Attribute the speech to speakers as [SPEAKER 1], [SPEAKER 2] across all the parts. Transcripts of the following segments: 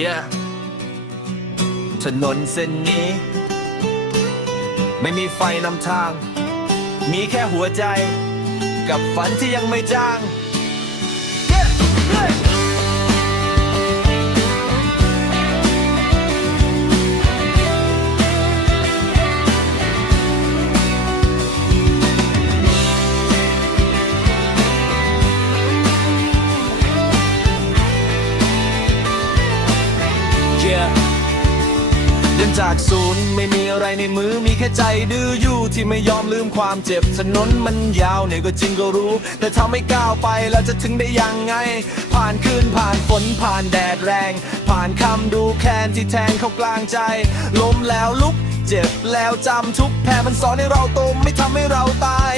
[SPEAKER 1] yeah ถนนเส้นนี้ ไม่มีไฟนำทาง มีแค่หัวใจ กับฝันที่ยังไม่จาง Yeah, yeah. จากศูนย์ไม่มีอะไรในมือมีแค่ใจดื้ออยู่ที่ไม่ยอมลืมความเจ็บถนนมันยาวเนี่ยก็จริงก็รู้ แต่ถ้าไม่ก้าวไปแล้วจะถึงได้ยังไง ผ่านคืนผ่านฝนผ่านแดดแรง ผ่านคำดูแคนที่แทงเข้ากลางใจล้มแล้วลุกเจ็บแล้วจำทุกแผลมันสอนให้เราโตไม่ทำให้เราตาย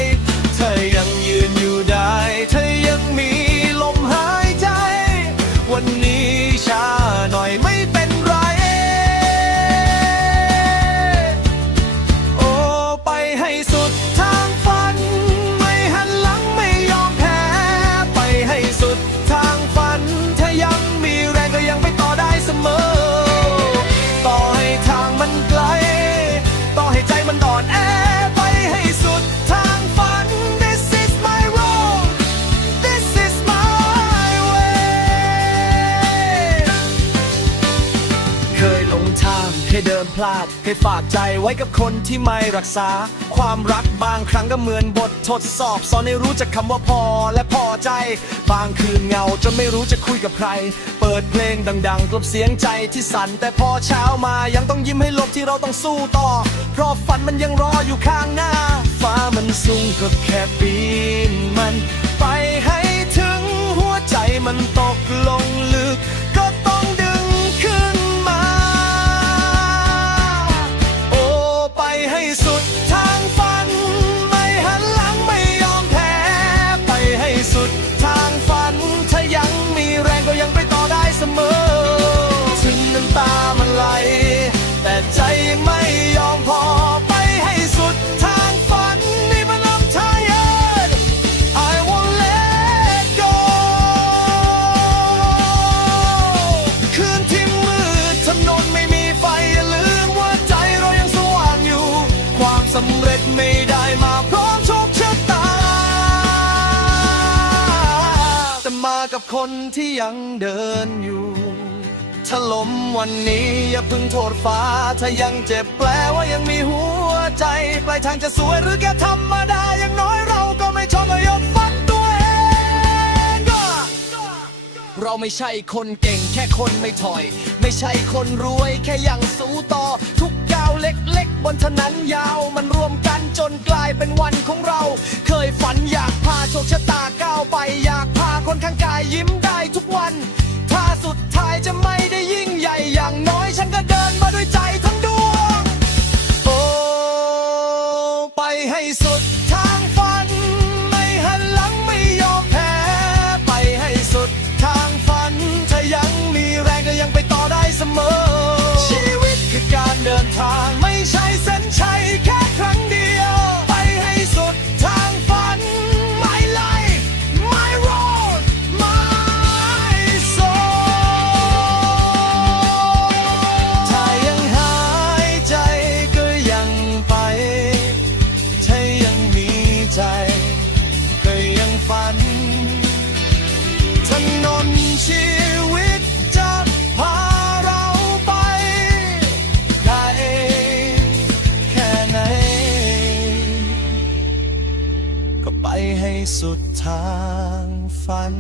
[SPEAKER 1] เธอยังยืนอยู่ได้ เธอยังมี งทางให้เดินพลาด ให้ฝากใจไว้กับคนที่ไม่รักษา ความรักบางครั้งก็เหมือนบททดสอบ สอนให้รู้จักคำว่าพอและพอใจ บางคืนเงาจนไม่รู้จะคุยกับใคร เปิดเพลงดังๆกลบเสียงใจที่สั่นแต่พอเช้ามายังต้องยิ้มให้ลบที่เราต้องสู้ต่อ เพราะฝันมันยังรออยู่ข้างหน้า ฟ้ามันสูงก็แค่ปีนมัน ไปให้ถึงหัวใจมันตกลง สุด กับคนที่ยังเดินอยู่ ถ้าล้มวันนี้อย่าเพึ่งโทษฟ้า ถ้ายังเจ็บแปลว่ายังมีหัวใจ ปลายทางจะสวยหรือแค่ธรรมดา อย่างน้อยเราก็ไม่ชอบยอมฟันตัวเองก็เราไม่ใช่คนเก่งแค่คนไม่ถอย ไม่ใช่คนรวยแค่ยังสู้ต่อ คนข้างกายยิ้มได้ทุกวัน ถ้าสุดท้ายจะไม่ได้ยิ่งใหญ่อย่างน้อยฉันก็เดินมา สุดทางฝัน